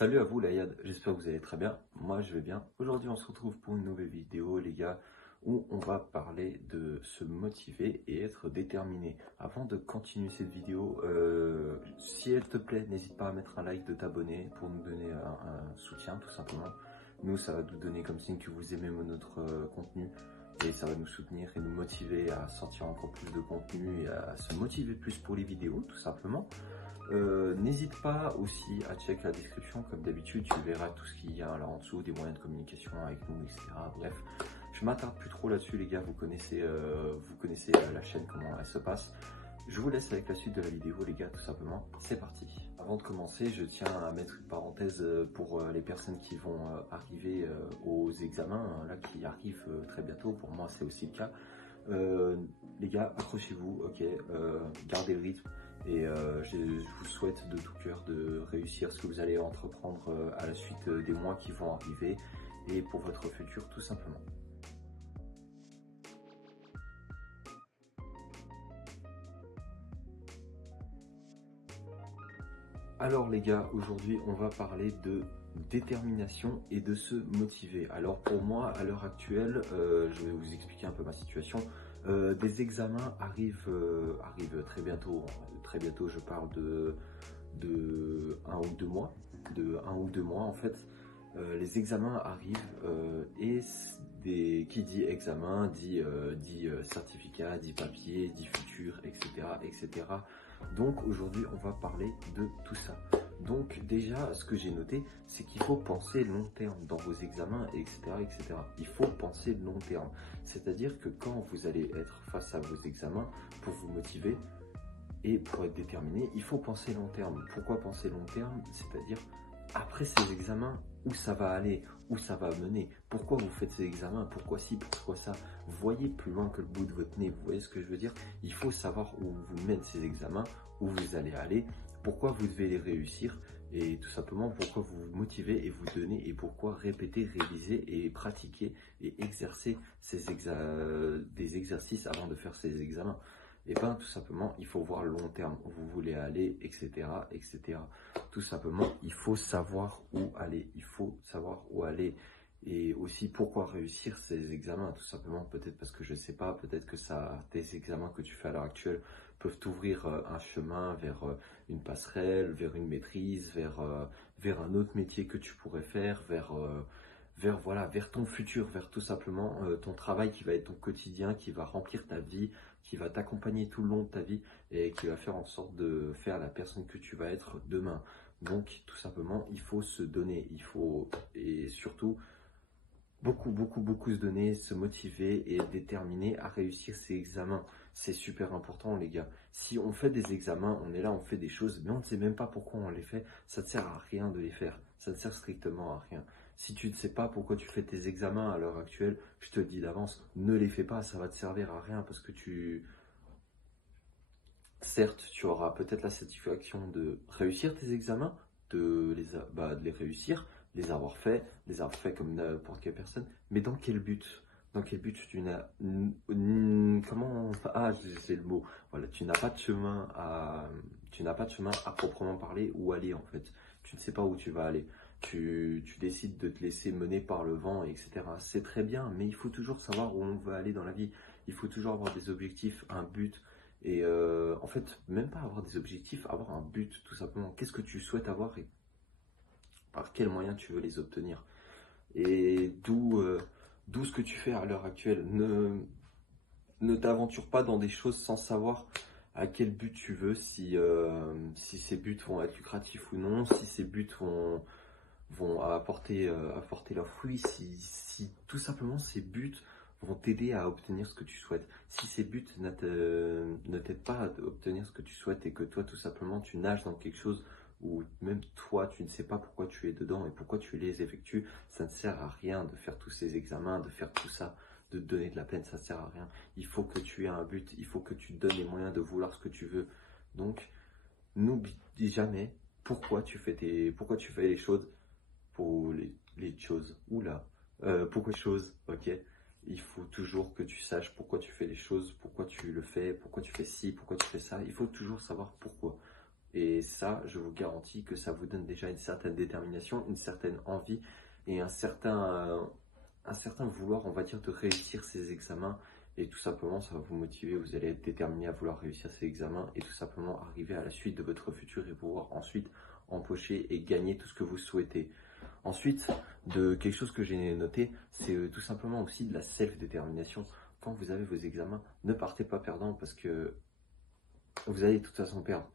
Salut à vous la Yad, j'espère que vous allez très bien, moi je vais bien. Aujourd'hui on se retrouve pour une nouvelle vidéo les gars, où on va parler de se motiver et être déterminé. Avant de continuer cette vidéo, si elle te plaît, n'hésite pas à mettre un like, de t'abonner pour nous donner un soutien tout simplement. Nous ça va nous donner comme signe que vous aimez notre contenu et ça va nous soutenir et nous motiver à sortir encore plus de contenu et à se motiver plus pour les vidéos tout simplement. N'hésite pas aussi à checker la description, comme d'habitude tu verras tout ce qu'il y a là en dessous, des moyens de communication avec nous, etc. Bref, je m'attarde plus trop là-dessus les gars, vous connaissez la chaîne, comment elle se passe. Je vous laisse avec la suite de la vidéo les gars, tout simplement, c'est parti. Avant de commencer, je tiens à mettre une parenthèse pour les personnes qui vont arriver aux examens, hein, là qui arrivent très bientôt, pour moi c'est aussi le cas. Les gars, accrochez-vous, ok, gardez le rythme. Et je vous souhaite de tout cœur de réussir ce que vous allez entreprendre à la suite des mois qui vont arriver et pour votre futur tout simplement. Alors les gars, aujourd'hui on va parler de détermination et de se motiver. Alors pour moi, à l'heure actuelle, je vais vous expliquer un peu ma situation. Des examens arrivent très bientôt. Très bientôt, je parle de 1 ou 2 mois. De 1 ou 2 mois en fait. Les examens arrivent et qui dit examen dit certificat, dit papier, dit futur, etc. etc. Donc aujourd'hui, on va parler de tout ça. Donc déjà, ce que j'ai noté, c'est qu'il faut penser long terme dans vos examens, etc., etc. Il faut penser long terme. C'est-à-dire que quand vous allez être face à vos examens, pour vous motiver et pour être déterminé, il faut penser long terme. Pourquoi penser long terme? C'est-à-dire, après ces examens, où ça va aller, où ça va mener, pourquoi vous faites ces examens, pourquoi ci, pourquoi ça. Voyez plus loin que le bout de votre nez, vous voyez ce que je veux dire? Il faut savoir où vous mènent ces examens, où vous allez aller, pourquoi vous devez les réussir et tout simplement pourquoi vous vous motivez et vous donnez et pourquoi répéter, réviser et pratiquer et exercer des exercices avant de faire ces examens. Et bien tout simplement, il faut voir le long terme, où vous voulez aller, etc., etc. Tout simplement, il faut savoir où aller, il faut savoir où aller. Et aussi, pourquoi réussir ces examens, tout simplement, peut-être parce que je ne sais pas, peut-être que tes examens que tu fais à l'heure actuelle peuvent t'ouvrir un chemin vers une passerelle, vers une maîtrise, vers un autre métier que tu pourrais faire, vers ton futur, vers tout simplement ton travail qui va être ton quotidien, qui va remplir ta vie, qui va t'accompagner tout le long de ta vie et qui va faire en sorte de faire la personne que tu vas être demain. Donc tout simplement, il faut se donner, et surtout beaucoup se donner, se motiver et être déterminé à réussir ses examens. C'est super important les gars. Si on fait des examens, on est là, on fait des choses, mais on ne sait même pas pourquoi on les fait, ça ne sert à rien de les faire. Ça ne sert strictement à rien. Si tu ne sais pas pourquoi tu fais tes examens à l'heure actuelle, je te le dis d'avance, ne les fais pas, ça va te servir à rien parce que certes, tu auras peut-être la satisfaction de réussir tes examens, de les réussir, les avoir faits comme n'importe quelle personne, mais dans quel but? Dans quel but tu n'as... Comment... Ah, c'est le mot. Voilà, tu n'as pas de chemin à proprement parler où aller en fait. Tu ne sais pas où tu vas aller. Tu décides de te laisser mener par le vent, etc. C'est très bien, mais il faut toujours savoir où on veut aller dans la vie. Il faut toujours avoir des objectifs, un but. Et en fait, même pas avoir des objectifs, avoir un but tout simplement. Qu'est-ce que tu souhaites avoir et par quels moyens tu veux les obtenir. Et d'où ce que tu fais à l'heure actuelle. Ne t'aventure pas dans des choses sans savoir à quel but tu veux, si ces buts vont être lucratifs ou non, si ces buts vont apporter leurs fruits, si tout simplement ces buts vont t'aider à obtenir ce que tu souhaites. Si ces buts ne t'aident pas à obtenir ce que tu souhaites et que toi tout simplement tu nages dans quelque chose où même toi tu ne sais pas pourquoi tu es dedans et pourquoi tu les effectues, ça ne sert à rien de faire tous ces examens, de faire tout ça, de te donner de la peine, ça ne sert à rien. Il faut que tu aies un but, il faut que tu te donnes les moyens de vouloir ce que tu veux. Donc n'oublie jamais pourquoi tu fais les choses. Pour les choses, pourquoi choses, ok, il faut toujours que tu saches pourquoi tu fais les choses, pourquoi tu le fais, pourquoi tu fais ci, pourquoi tu fais ça, il faut toujours savoir pourquoi. Et ça, je vous garantis que ça vous donne déjà une certaine détermination, une certaine envie et un certain vouloir, on va dire, de réussir ces examens. Et tout simplement, ça va vous motiver, vous allez être déterminé à vouloir réussir ces examens et tout simplement arriver à la suite de votre futur et pouvoir ensuite empocher et gagner tout ce que vous souhaitez. Ensuite, de quelque chose que j'ai noté, c'est tout simplement aussi de la self-détermination. Quand vous avez vos examens, ne partez pas perdant parce que vous allez de toute façon perdre.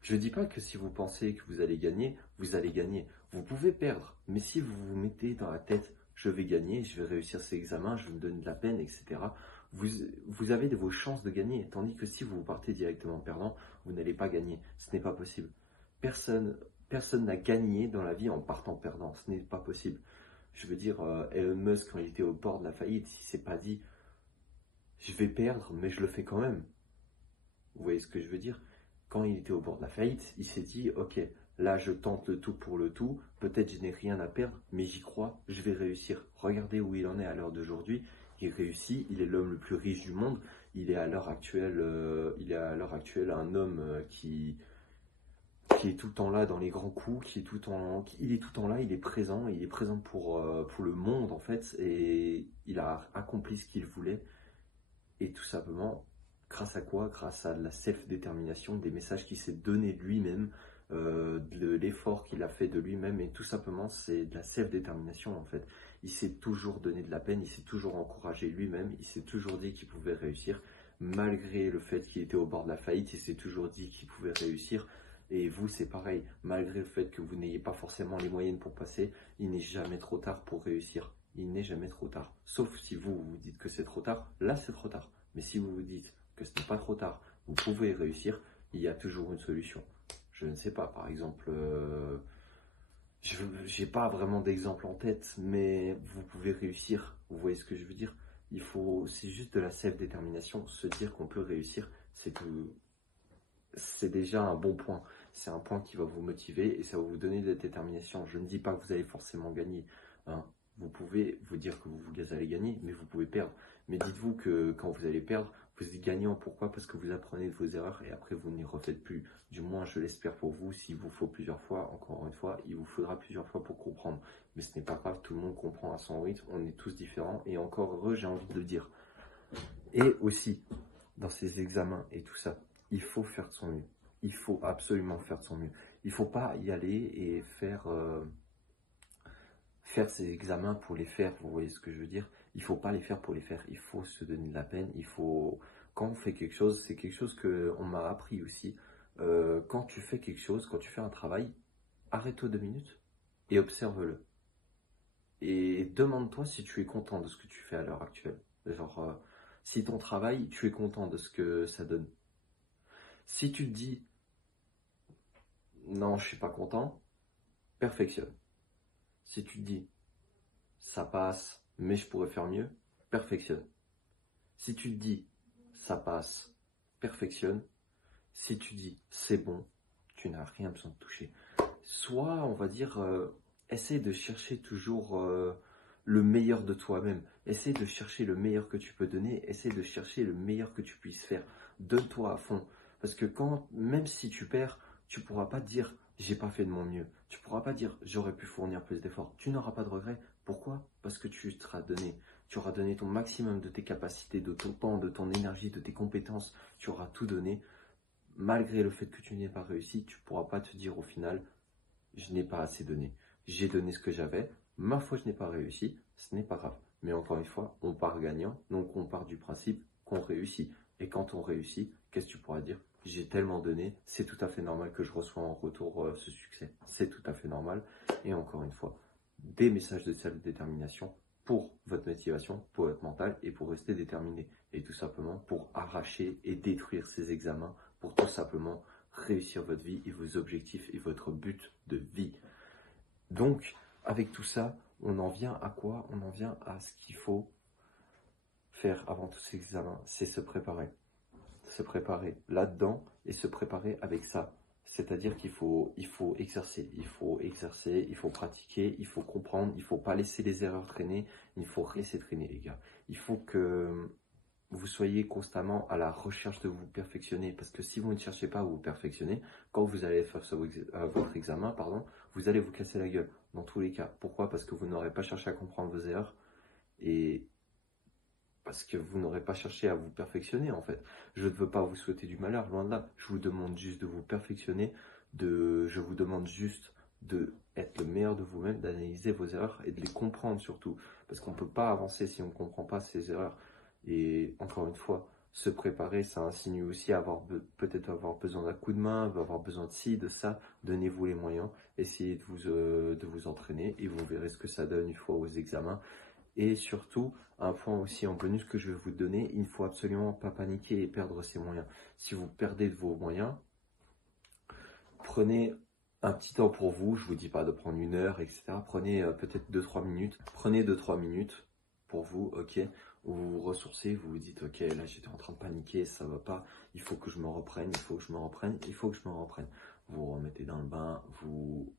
Je ne dis pas que si vous pensez que vous allez gagner, vous allez gagner. Vous pouvez perdre, mais si vous vous mettez dans la tête, je vais gagner, je vais réussir ces examens, je vais me donner de la peine, etc., vous avez vos chances de gagner. Tandis que si vous partez directement perdant, vous n'allez pas gagner. Ce n'est pas possible. Personne n'a gagné dans la vie en partant perdant. Ce n'est pas possible. Je veux dire, Elon Musk, quand il était au bord de la faillite, il s'est pas dit, je vais perdre, mais je le fais quand même. Vous voyez ce que je veux dire? Quand il était au bord de la faillite, il s'est dit, ok, là je tente le tout pour le tout, peut-être je n'ai rien à perdre, mais j'y crois, je vais réussir. Regardez où il en est à l'heure d'aujourd'hui, il réussit, il est l'homme le plus riche du monde, il est à l'heure actuelle, un homme qui est tout le temps là dans les grands coups, il est tout le temps là, il est présent pour le monde en fait, et il a accompli ce qu'il voulait, et tout simplement, grâce à quoi? Grâce à de la self-détermination, des messages qu'il s'est donné de lui-même, de l'effort qu'il a fait de lui-même, et tout simplement, c'est de la self-détermination en fait. Il s'est toujours donné de la peine, il s'est toujours encouragé lui-même, il s'est toujours dit qu'il pouvait réussir, malgré le fait qu'il était au bord de la faillite, il s'est toujours dit qu'il pouvait réussir. Et vous, c'est pareil, malgré le fait que vous n'ayez pas forcément les moyens pour passer, il n'est jamais trop tard pour réussir. Il n'est jamais trop tard. Sauf si vous vous dites que c'est trop tard, là c'est trop tard. Mais si vous vous dites que ce n'est pas trop tard, vous pouvez réussir, il y a toujours une solution. Je ne sais pas, par exemple, je n'ai pas vraiment d'exemple en tête, mais vous pouvez réussir. Vous voyez ce que je veux dire? C'est juste de la self-détermination. Se dire qu'on peut réussir, c'est déjà un bon point. C'est un point qui va vous motiver et ça va vous donner de la détermination. Je ne dis pas que vous allez forcément gagner, hein. Vous pouvez vous dire que vous allez gagner, mais vous pouvez perdre. Mais dites-vous que quand vous allez perdre, vous êtes gagnant. Pourquoi? Parce que vous apprenez de vos erreurs et après vous n'y refaites plus. Du moins, je l'espère pour vous. S'il vous faut plusieurs fois, encore une fois, il vous faudra plusieurs fois pour comprendre. Mais ce n'est pas grave, tout le monde comprend à son rythme. On est tous différents et encore heureux, j'ai envie de le dire. Et aussi, dans ces examens et tout ça, il faut faire de son mieux. Il faut absolument faire de son mieux. Il ne faut pas y aller et faire ces examens pour les faire. Vous voyez ce que je veux dire? Il ne faut pas les faire pour les faire. Il faut se donner de la peine. Quand on fait quelque chose, c'est quelque chose qu'on m'a appris aussi. Quand tu fais quelque chose, quand tu fais un travail, arrête-toi 2 minutes et observe-le. Et demande-toi si tu es content de ce que tu fais à l'heure actuelle. Genre, si ton travail, tu es content de ce que ça donne. Si tu te dis, non, je suis pas content, perfectionne. Si tu te dis, ça passe, mais je pourrais faire mieux, perfectionne. Si tu te dis, ça passe, perfectionne. Si tu dis, c'est bon, tu n'as rien besoin de toucher. Soit, on va dire, essaie de chercher toujours le meilleur de toi-même. Essaie de chercher le meilleur que tu peux donner. Essaie de chercher le meilleur que tu puisses faire. Donne-toi à fond. Parce que même si tu perds, tu ne pourras pas te dire j'ai pas fait de mon mieux. Tu ne pourras pas dire j'aurais pu fournir plus d'efforts. Tu n'auras pas de regrets. Pourquoi? Parce que tu seras donné. Tu auras donné ton maximum de tes capacités, de ton temps, de ton énergie, de tes compétences. Tu auras tout donné. Malgré le fait que tu n'aies pas réussi, tu ne pourras pas te dire au final je n'ai pas assez donné. J'ai donné ce que j'avais. Ma foi, je n'ai pas réussi. Ce n'est pas grave. Mais encore une fois, on part gagnant. Donc, on part du principe qu'on réussit. Et quand on réussit, qu'est-ce que tu pourras dire? J'ai tellement donné. C'est tout à fait normal que je reçois en retour ce succès. C'est tout à fait normal. Et encore une fois, des messages de self-détermination pour votre motivation, pour votre mental et pour rester déterminé. Et tout simplement pour arracher et détruire ces examens, pour tout simplement réussir votre vie et vos objectifs et votre but de vie. Donc, avec tout ça, on en vient à quoi? On en vient à ce qu'il faut faire avant tous ces examens, c'est se préparer. Se préparer là-dedans et se préparer avec ça. C'est-à-dire qu'il faut exercer, il faut pratiquer, il faut comprendre, il ne faut pas laisser les erreurs traîner, il faut laisser traîner les gars. Il faut que vous soyez constamment à la recherche de vous perfectionner. Parce que si vous ne cherchez pas à vous perfectionner, quand vous allez faire votre examen, pardon, vous allez vous casser la gueule, dans tous les cas. Pourquoi? Parce que vous n'aurez pas cherché à comprendre vos erreurs et parce que vous n'aurez pas cherché à vous perfectionner, en fait. Je ne veux pas vous souhaiter du malheur, loin de là. Je vous demande juste de vous perfectionner, je vous demande juste de être le meilleur de vous-même, d'analyser vos erreurs et de les comprendre surtout. Parce qu'on ne peut pas avancer si on ne comprend pas ses erreurs. Et encore une fois, se préparer, ça insinue aussi peut-être avoir besoin d'un coup de main, avoir besoin de ci, de ça. Donnez-vous les moyens, essayez de vous entraîner et vous verrez ce que ça donne une fois aux examens. Et surtout, un point aussi en bonus que je vais vous donner, il ne faut absolument pas paniquer et perdre ses moyens. Si vous perdez vos moyens, prenez un petit temps pour vous. Je ne vous dis pas de prendre 1 heure, etc. Prenez peut-être 2-3 minutes. Prenez 2-3 minutes pour vous, ok, où vous vous ressourcez, vous vous dites, ok, là j'étais en train de paniquer, ça va pas, il faut que je me reprenne, il faut que je me reprenne, il faut que je me reprenne. Vous vous remettez dans le bain, vous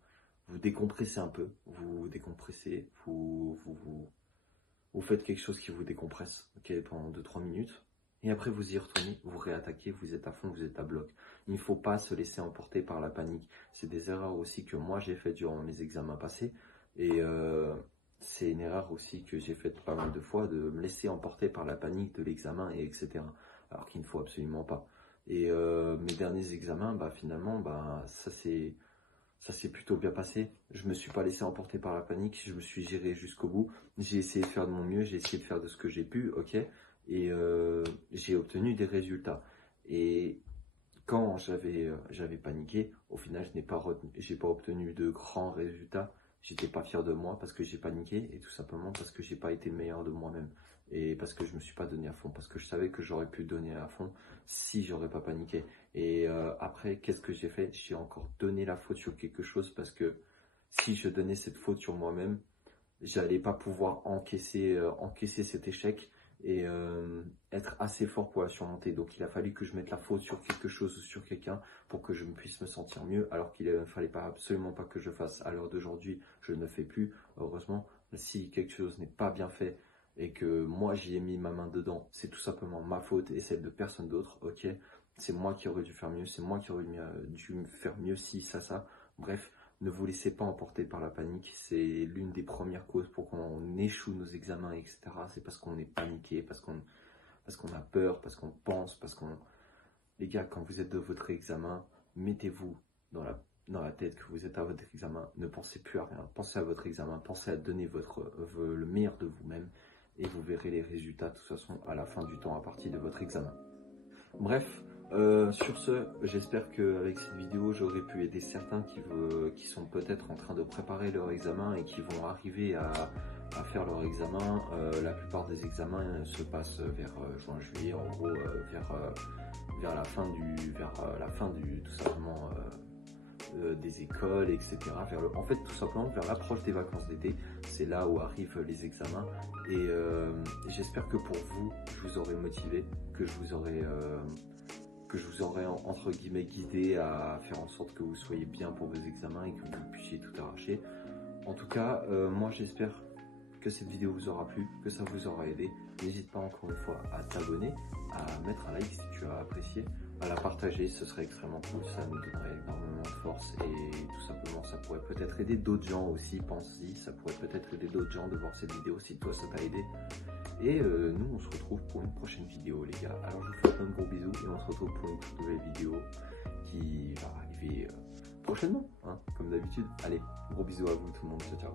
décompressez un peu, vous décompressez, vous faites quelque chose qui vous décompresse, ok, pendant 2-3 minutes. Et après, vous y retournez, vous réattaquez, vous êtes à fond, vous êtes à bloc. Il ne faut pas se laisser emporter par la panique. C'est des erreurs aussi que moi, j'ai faites durant mes examens passés. Et c'est une erreur aussi que j'ai faite pas mal de fois, de me laisser emporter par la panique de l'examen, et etc. Alors qu'il ne faut absolument pas. Et mes derniers examens, bah, finalement, bah, ça s'est plutôt bien passé. Je me suis pas laissé emporter par la panique, je me suis géré jusqu'au bout. J'ai essayé de faire de mon mieux, j'ai essayé de faire de ce que j'ai pu, ok. Et j'ai obtenu des résultats. Et quand j'avais paniqué, au final, j'ai pas obtenu de grands résultats. J'étais pas fier de moi parce que j'ai paniqué et tout simplement parce que j'ai pas été le meilleur de moi-même. Et parce que je me suis pas donné à fond, parce que je savais que j'aurais pu donner à fond si j'aurais pas paniqué. Et après, qu'est-ce que j'ai fait? J'ai encore donné la faute sur quelque chose parce que si je donnais cette faute sur moi-même, j'allais pas pouvoir encaisser cet échec et être assez fort pour la surmonter. Donc il a fallu que je mette la faute sur quelque chose ou sur quelqu'un pour que je puisse me sentir mieux, alors qu'il ne fallait absolument pas que je fasse. À l'heure d'aujourd'hui, je ne le fais plus, heureusement. Si quelque chose n'est pas bien fait et que moi j'y ai mis ma main dedans, c'est tout simplement ma faute et celle de personne d'autre, ok. C'est moi qui aurais dû faire mieux, c'est moi qui aurais dû faire mieux si, ça. Bref, ne vous laissez pas emporter par la panique, c'est l'une des premières causes pour qu'on échoue nos examens, etc. C'est parce qu'on est paniqué, parce qu'on a peur, parce qu'on pense, Les gars, quand vous êtes de votre examen, mettez-vous dans la tête que vous êtes à votre examen, ne pensez plus à rien, pensez à votre examen, pensez à donner le meilleur de vous-même et vous verrez les résultats de toute façon à la fin du temps à partir de votre examen. Bref, sur ce, j'espère qu'avec cette vidéo, j'aurai pu aider certains qui sont peut-être en train de préparer leur examen et qui vont arriver à faire leur examen. La plupart des examens se passent vers juin-juillet, en gros, vers la fin du tout simplement des écoles, etc. En fait, tout simplement vers l'approche des vacances d'été, c'est là où arrivent les examens. Et j'espère que pour vous, je vous aurai motivé, que je vous aurai entre guillemets guidé à faire en sorte que vous soyez bien pour vos examens et que vous puissiez tout arracher. En tout cas, moi j'espère que cette vidéo vous aura plu, que ça vous aura aidé. N'hésite pas encore une fois à t'abonner, à mettre un like si tu as apprécié, à la partager, ce serait extrêmement cool, ça nous donnerait énormément de force et tout simplement ça pourrait peut-être aider d'autres gens aussi, pense-y, ça pourrait peut-être aider d'autres gens de voir cette vidéo si toi ça t'a aidé. Et nous on se retrouve pour une prochaine vidéo les gars. Alors je vous fais plein de gros bisous et on se retrouve pour une toute nouvelle vidéo qui va arriver prochainement, hein, comme d'habitude. Allez, gros bisous à vous tout le monde, ciao ciao.